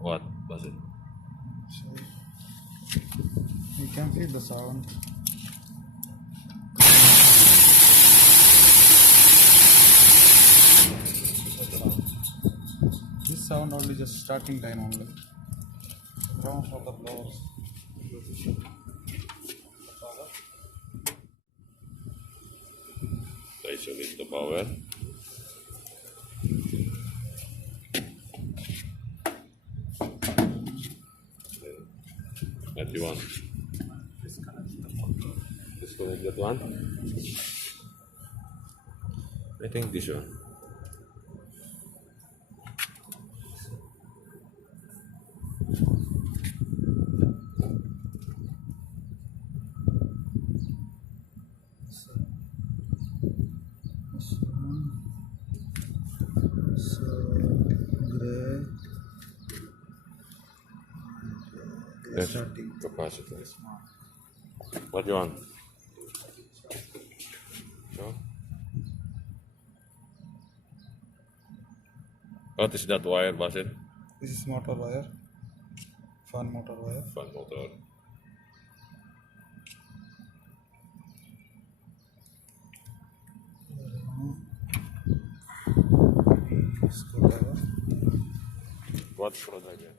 What was it? So you can feel the sound. This sound only just starting time only. Ground for the blowers. Isolate the power. What do you want? Disconnect that one? I think this one. So gray. Yes. Starting. Capacitor. What do you want? No? What is that wire, Basil? This is motor wire. Fan motor wire. Fan motor. Screwdriver. What screwdriver?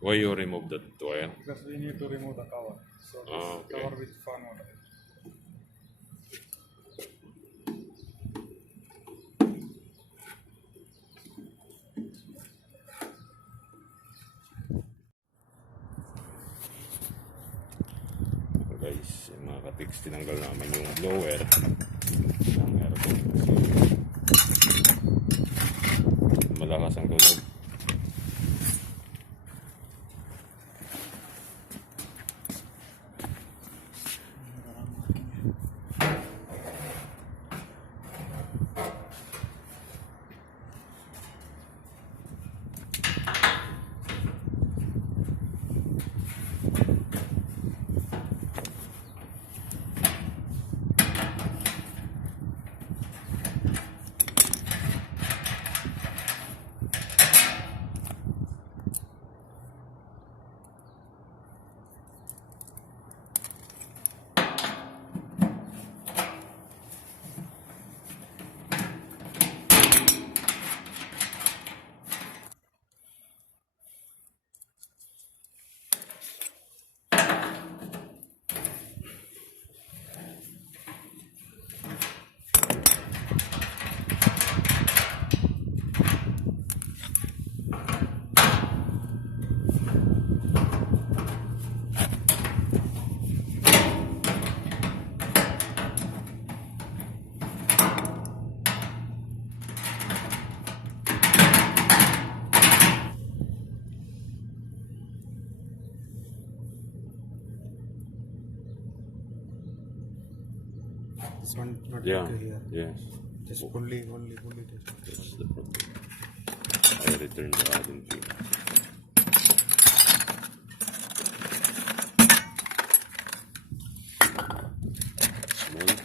Why you remove that wire? Because we need to remove the cover. So this Okay. cover with fan motor. Guys, mga katiks, tinanggal naman yung blower ng aircon. Malakas ang tunog. This one not Yeah, here. yes. Just only That's the problem. I returned the adding pin. Small.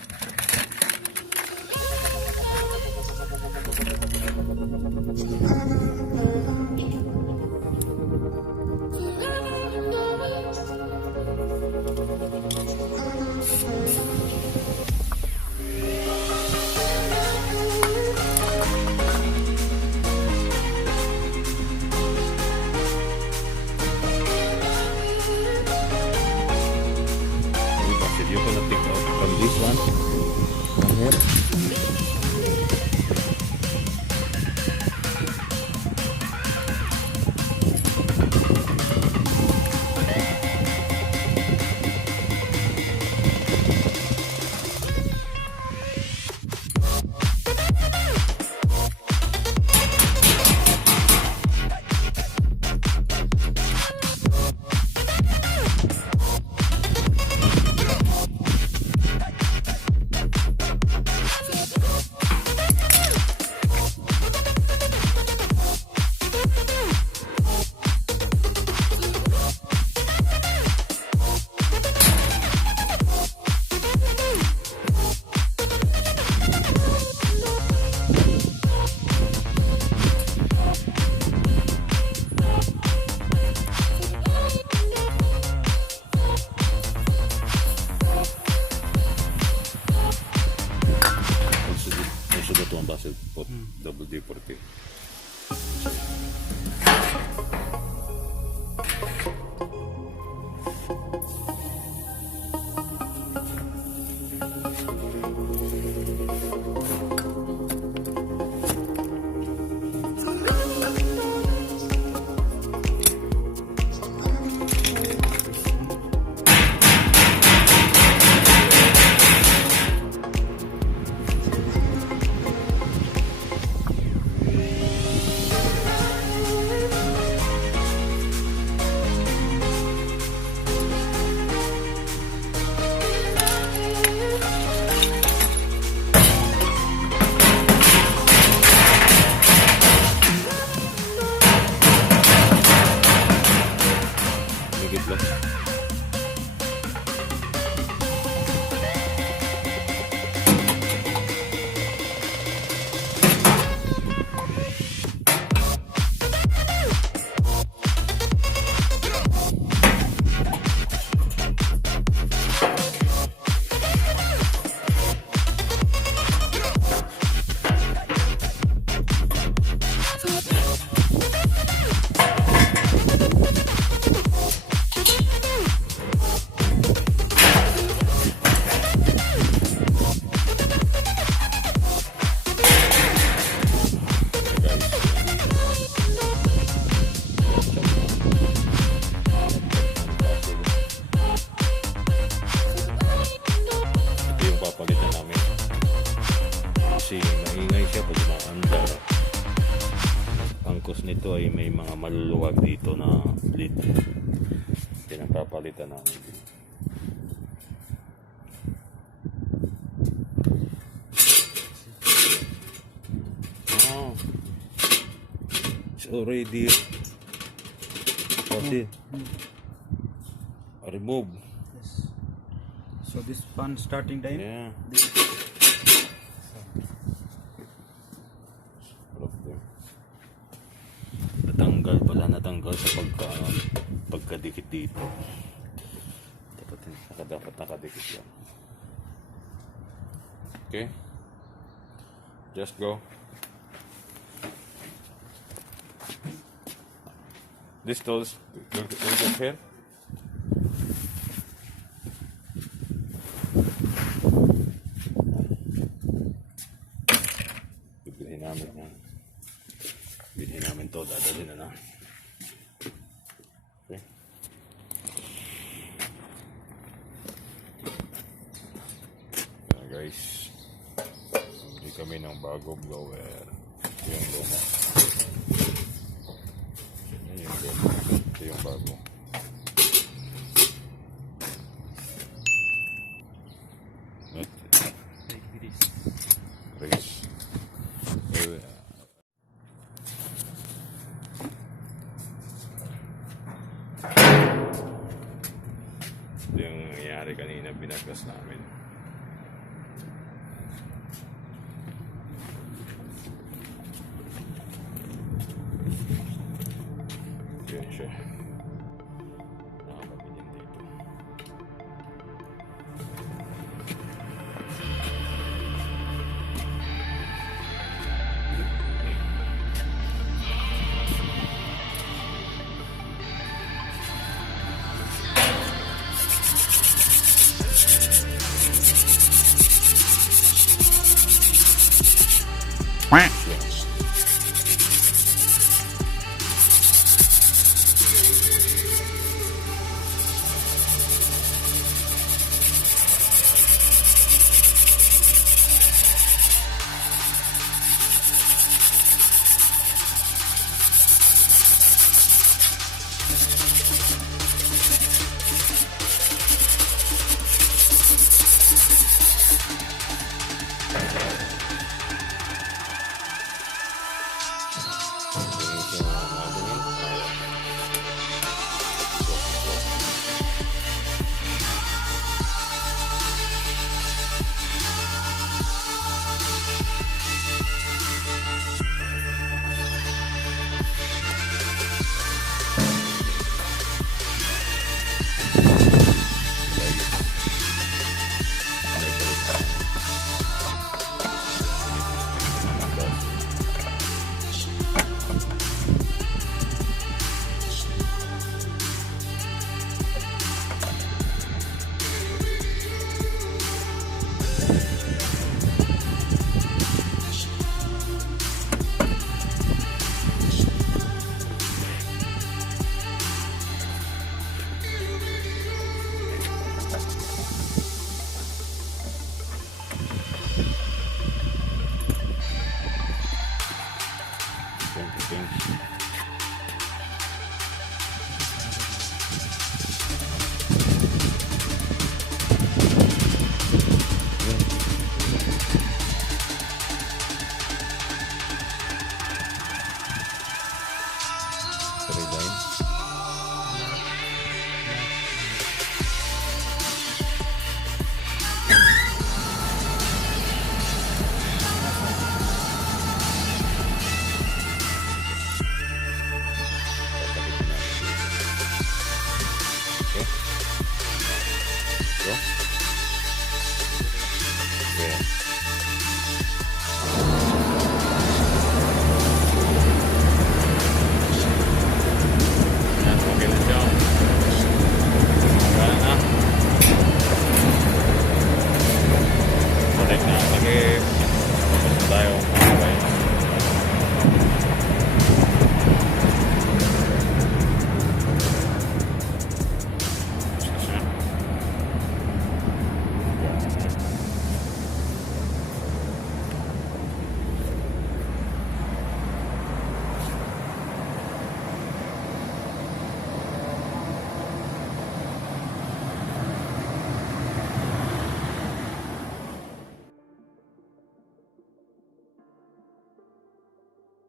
mga maluluwag dito na lid. Yan ang papalitan namin. Oh, it's already remove. Yes. So this fan starting time. Yeah. Natanggal sa pagkadikit dito. Dapat nakadikit yan. Okay, just go. This tools will get here. Bilhin namin to, dadalhin na. Okay. Guys, hindi kami ng bagong blower. Ito yung luma. Ito yung luma. Ito yung bago. Grace. Ito yung nangyari kanina, binagas namin. Yan siya. Nakapagpilin dito. Line.